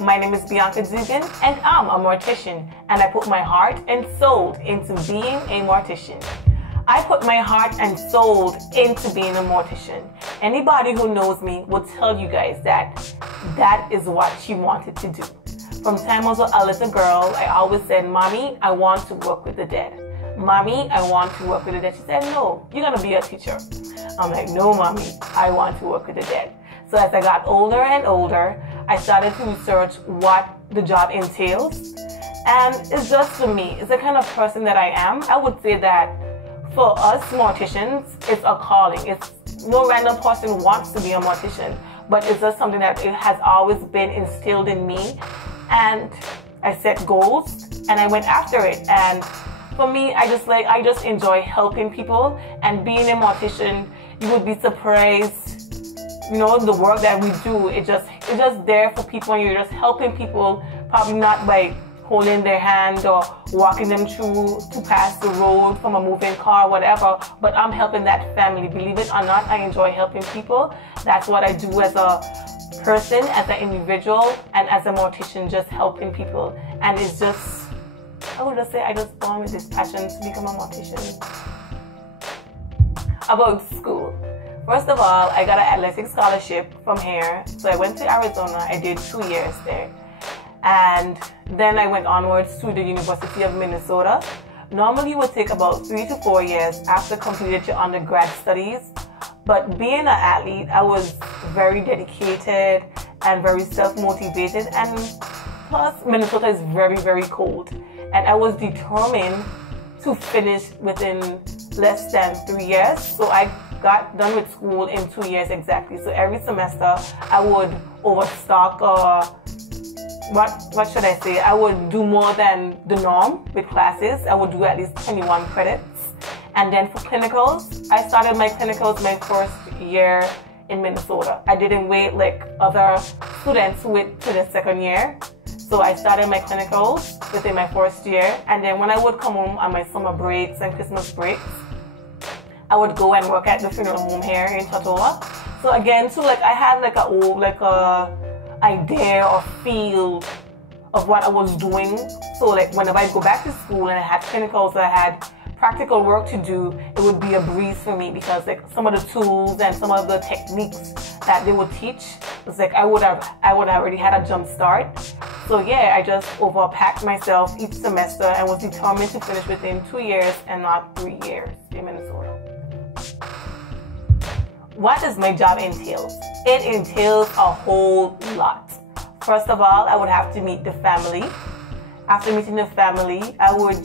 my name is Bianca Dougan and I'm a mortician, and I put my heart and soul into being a mortician. I put my heart and soul into being a mortician. Anybody who knows me will tell you guys that that is what she wanted to do. From time I was a little girl, I always said, "Mommy, I want to work with the dead. Mommy, I want to work with the dead." She said, "No, you're going to be a teacher." I'm like, "No, Mommy, I want to work with the dead." So as I got older and older, I started to research what the job entails. And it's just for me, it's the kind of person that I am. I would say that for us morticians, it's a calling. It's no random person wants to be a mortician, but it's just something that it has always been instilled in me. And I set goals and I went after it. And for me, I just enjoy helping people. And being a mortician, you would be surprised. You know, the work that we do, it's just there for people, and you're just helping people, probably not by holding their hand or walking them through to pass the road from a moving car, whatever, but I'm helping that family. Believe it or not, I enjoy helping people. That's what I do as a person, as an individual, and as a mortician, just helping people. And it's just, I would just say, I just born with this passion to become a mortician. About school. First of all, I got an athletic scholarship from here. So I went to Arizona. I did 2 years there. And then I went onwards to the University of Minnesota. Normally it would take about 3 to 4 years after completing your undergrad studies. But being an athlete, I was very dedicated and very self-motivated. And plus, Minnesota is very, very cold. And I was determined to finish within less than 3 years. So I got done with school in 2 years exactly. So every semester I would overstock, what should I say? I would do more than the norm with classes. I would do at least 21 credits. And then for clinicals, I started my clinicals my first year in Minnesota. I didn't wait like other students who went to the second year. So I started my clinicals within my first year. And then when I would come home on my summer breaks and Christmas breaks, I would go and work at the funeral home here in Totowa. So again, so like I had like a idea or feel of what I was doing. So like whenever I go back to school and I had clinicals, I had practical work to do, it would be a breeze for me, because like some of the tools and some of the techniques that they would teach, it's like I would have already had a jump start. So yeah, I just overpacked myself each semester and was determined to finish within 2 years and not 3 years in Minnesota. What does my job entail? It entails a whole lot. First of all, I would have to meet the family. After meeting the family, I would,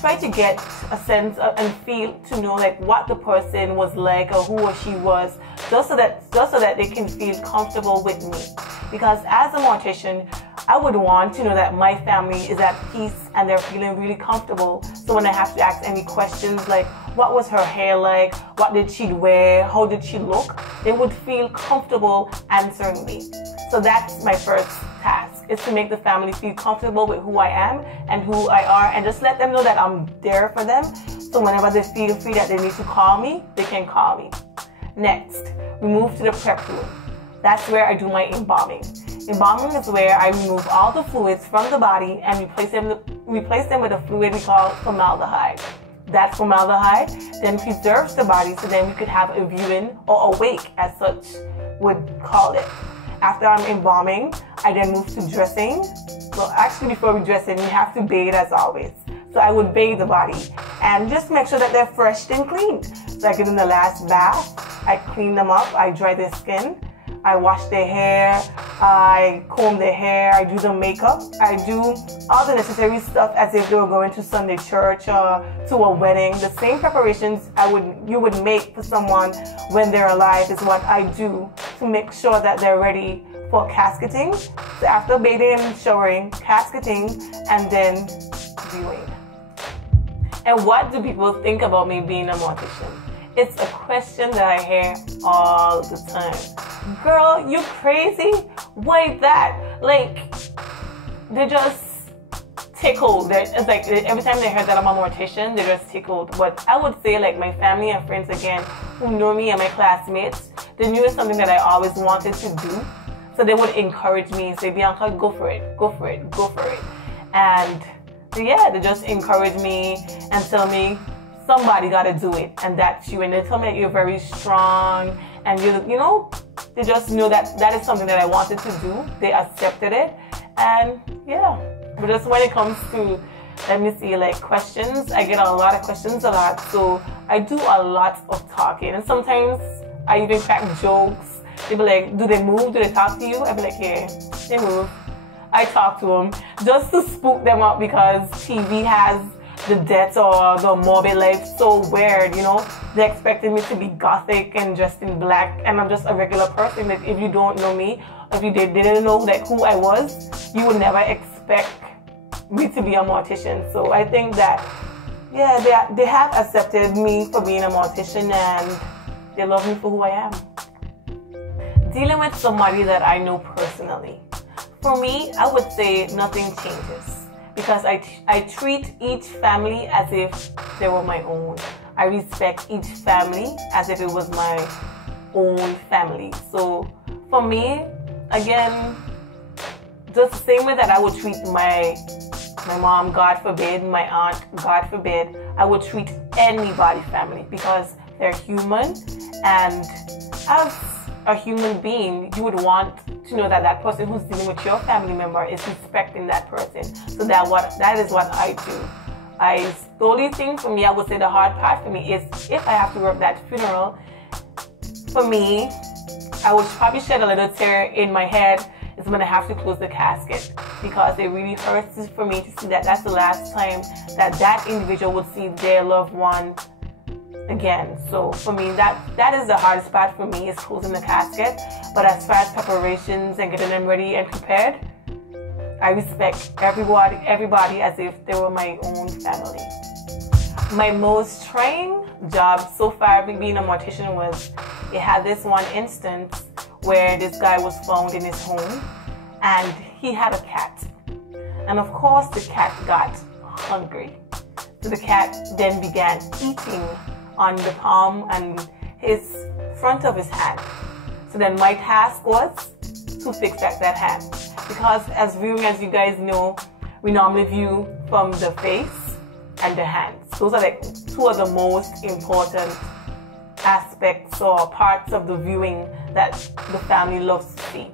try to get a sense of, and feel to know like what the person was like or who or she was, just so that they can feel comfortable with me. Because as a mortician, I would want to know that my family is at peace and they're feeling really comfortable. So when I have to ask any questions like, what was her hair like? What did she wear? How did she look? They would feel comfortable answering me. So that's my first task, is to make the family feel comfortable with who I am and who I are, and just let them know that I'm there for them. So whenever they feel free that they need to call me, they can call me. Next, we move to the prep room. That's where I do my embalming. Embalming is where I remove all the fluids from the body and replace them with a fluid we call formaldehyde. That formaldehyde then preserves the body, so then we could have a viewing or a wake, as such would call it. After I'm embalming, I then move to dressing. So actually before we dress in, we have to bathe as always. So I would bathe the body and just make sure that they're fresh and cleaned. So I give them the last bath, I clean them up, I dry their skin, I wash their hair, I comb their hair, I do the makeup, I do all the necessary stuff as if they were going to Sunday church or to a wedding. The same preparations you would make for someone when they're alive is what I do to make sure that they're ready for casketing. So after bathing and showering, casketing, and then viewing. And what do people think about me being a mortician? It's a question that I hear all the time. Girl, you crazy? Why that? Like, they just tickled. It's like every time they heard that I'm a mortician, they just tickled. But I would say like my family and friends again, who know me and my classmates, they knew it's something that I always wanted to do. So So they would encourage me and say, Bianca, go for it, go for it, go for it. And yeah, they just encourage me and tell me, somebody got to do it, and that's you. And they tell me that you're very strong, and you know, they just know that that is something that I wanted to do. They accepted it, and yeah. But just when it comes to, let me see, like questions, I get a lot of questions a lot. So I do a lot of talking, and sometimes I even crack jokes. They be like, do they move? Do they talk to you? I be like, yeah, they move. I talk to them just to spook them up, because TV has the death or the morbid life so weird, you know. They expected me to be gothic and dressed in black, and I'm just a regular person. Like, if you don't know me, if you didn't know like who I was, you would never expect me to be a mortician. So I think that, yeah, they have accepted me for being a mortician, and they love me for who I am. Dealing with somebody that I know personally, for me, I would say nothing changes, because I treat each family as if they were my own. I respect each family as if it was my own family. So for me, again, just the same way that I would treat my mom, God forbid, my aunt, God forbid, I would treat anybody family, because they're human, and as a human being, you would want to know that that person who's dealing with your family member is respecting that person. So that is what I do. The only thing for me, I would say the hard part for me is if I have to work that funeral. For me, I would probably shed a little tear in my head is when I have to close the casket, because it really hurts for me to see that that's the last time that individual would see their loved one again. So for me, that is the hardest part for me, is closing the casket. But as far as preparations and getting them ready and prepared, I respect everybody as if they were my own family. My most trying job so far being a mortician was, it had this one instance where this guy was found in his home, and he had a cat. And of course the cat got hungry. So the cat then began eating on the palm and his front of his hand. So then my task was to fix that hand, because as viewing, as you guys know, we normally view from the face and the hands. Those are like two of the most important aspects or parts of the viewing that the family loves to see.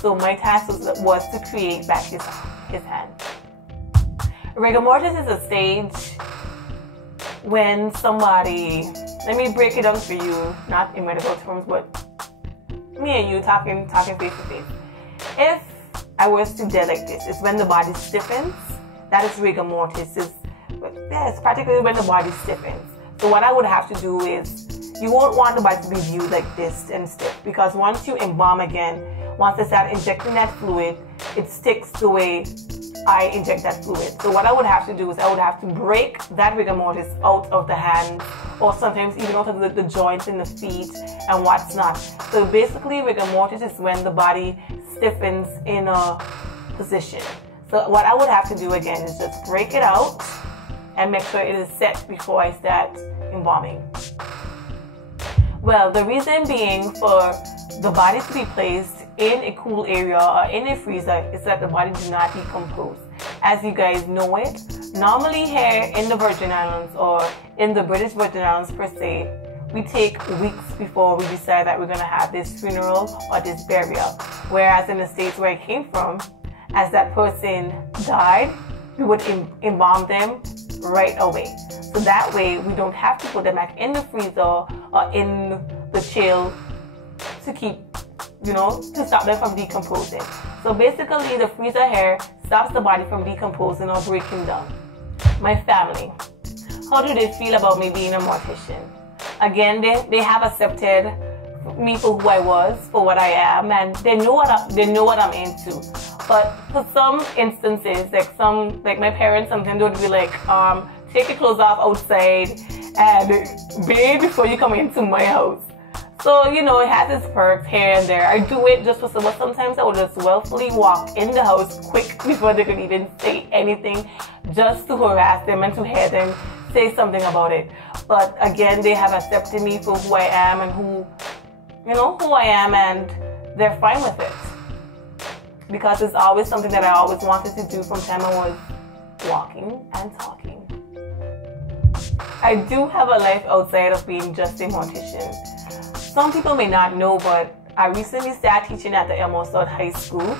So my task was to create back his hand. Rigor mortis is a stage when somebody, let me break it down for you, not in medical terms, but me and you talking face to face. If I was to dead like this, it's when the body stiffens. That is rigor mortis. It's practically when the body stiffens. So what I would have to do is, you won't want the body to be viewed like this and stiff, because once you embalm again, once they start injecting that fluid, it sticks the way I inject that fluid. So what I would have to do is, I would have to break that rigor mortis out of the hand, or sometimes even out of the joints in the feet and what's not. So basically, rigor mortis is when the body stiffens in a position. So what I would have to do again is just break it out and make sure it is set before I start embalming. Well, the reason being for the body to be placed in a cool area or in a freezer is that the body do not decompose. As you guys know it, normally here in the Virgin Islands, or in the British Virgin Islands per se, we take weeks before we decide that we're going to have this funeral or this burial. Whereas in the States where I came from, as that person died, we would embalm them right away. So that way we don't have to put them back in the freezer or in the chill to keep, to stop them from decomposing. So basically the freezer here stops the body from decomposing or breaking down. My family, how do they feel about me being a mortician? Again, they have accepted me for who I was, for what I am, and they know what I'm into. But for some instances, like my parents sometimes would be like, take your clothes off outside and bathe before you come into my house. So, it has its perks here and there. I do it just for some, but sometimes I would just willfully walk in the house quick before they could even say anything, just to harass them and to hear them say something about it. But again, they have accepted me for who I am and who I am, and they're fine with it. because it's always something that I always wanted to do from the time I was walking and talking. I do have a life outside of being just a mortician. Some people may not know, but I recently started teaching at the Elmore South High School.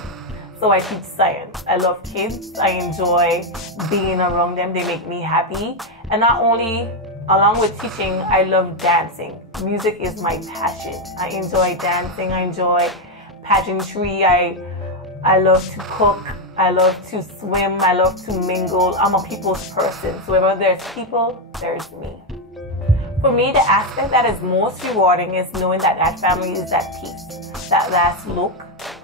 So I teach science. I love kids. I enjoy being around them. They make me happy. And not only, along with teaching, I love dancing. Music is my passion. I enjoy dancing. I enjoy pageantry. I love to cook. I love to swim. I love to mingle. I'm a people's person. So wherever there's people, there's me. For me, the aspect that is most rewarding is knowing that that family is at peace. That last look,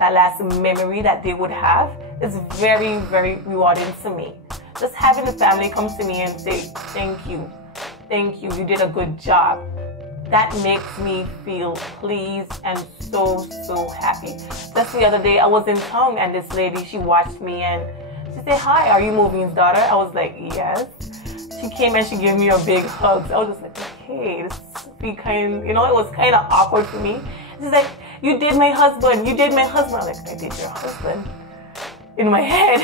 that last memory that they would have is very, very rewarding to me. Just having the family come to me and say, thank you, you did a good job. That makes me feel pleased and so, so happy. Just the other day, I was in town and this lady, she watched me and she said, hi, are you Movine's daughter? I was like, yes. She came and she gave me a big hug. So I was just like, okay, this be kind, it was kind of awkward for me. She's like, you did my husband. I'm like, I did your husband? In my head.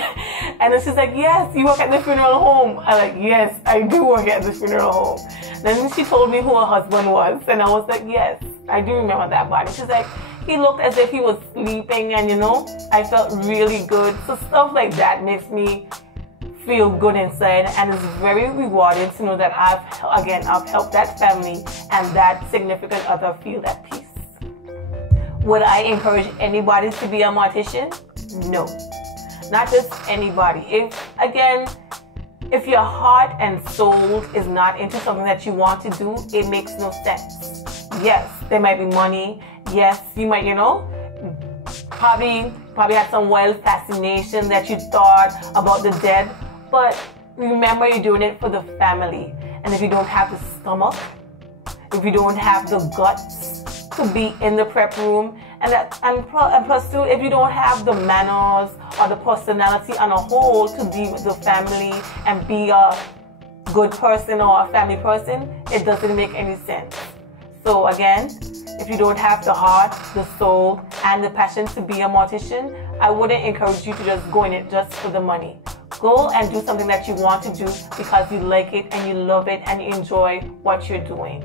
And then she's like, yes, you work at the funeral home. I'm like, yes, I do work at the funeral home. Then she told me who her husband was. And I was like, yes, I do remember that body. She's like, he looked as if he was sleeping and I felt really good. So stuff like that makes me feel good inside, and it's very rewarding to know that I've helped that family and that significant other feel at peace. Would I encourage anybody to be a mortician? No, not just anybody. If your heart and soul is not into something that you want to do, it makes no sense. Yes, there might be money. Yes, you might, probably had some wild fascination that you thought about the dead. But remember, you're doing it for the family. And if you don't have the stomach, if you don't have the guts to be in the prep room, and plus too, if you don't have the manners or the personality on a whole to be with the family and be a good person or a family person, it doesn't make any sense. So again, if you don't have the heart, the soul, and the passion to be a mortician, I wouldn't encourage you to just go in it just for the money. Go and do something that you want to do because you like it and you love it and you enjoy what you're doing.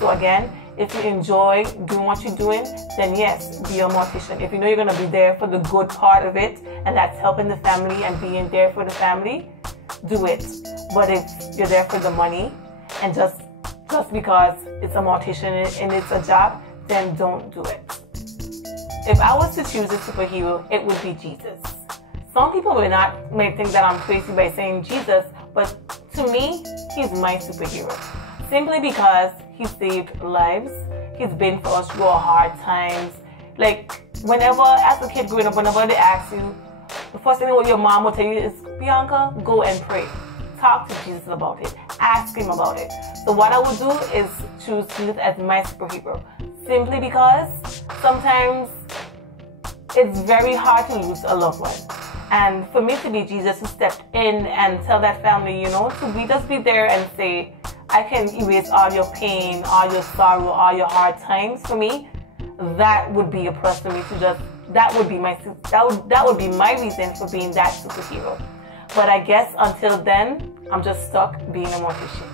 So again, if you enjoy doing what you're doing, then yes, be a mortician. If you know you're going to be there for the good part of it, and that's helping the family and being there for the family, do it. But if you're there for the money and just because it's a mortician and it's a job, then don't do it. If I was to choose a superhero, it would be Jesus. Some people may think that I'm crazy by saying Jesus, but to me, he's my superhero. Simply because he saved lives. He's been for us through our hard times. Like, whenever, as a kid growing up, whenever they ask you, the first thing what your mom will tell you is, Bianca, go and pray. Talk to Jesus about it. Ask him about it. So what I would do is choose Jesus as my superhero. Simply because sometimes it's very hard to lose a loved one. And for me to be Jesus who stepped in and tell that family, to just be there and say, I can erase all your pain, all your sorrow, all your hard times. For me, that would be a plus for me to that would be my reason for being that superhero. But I guess until then, I'm just stuck being a mortician.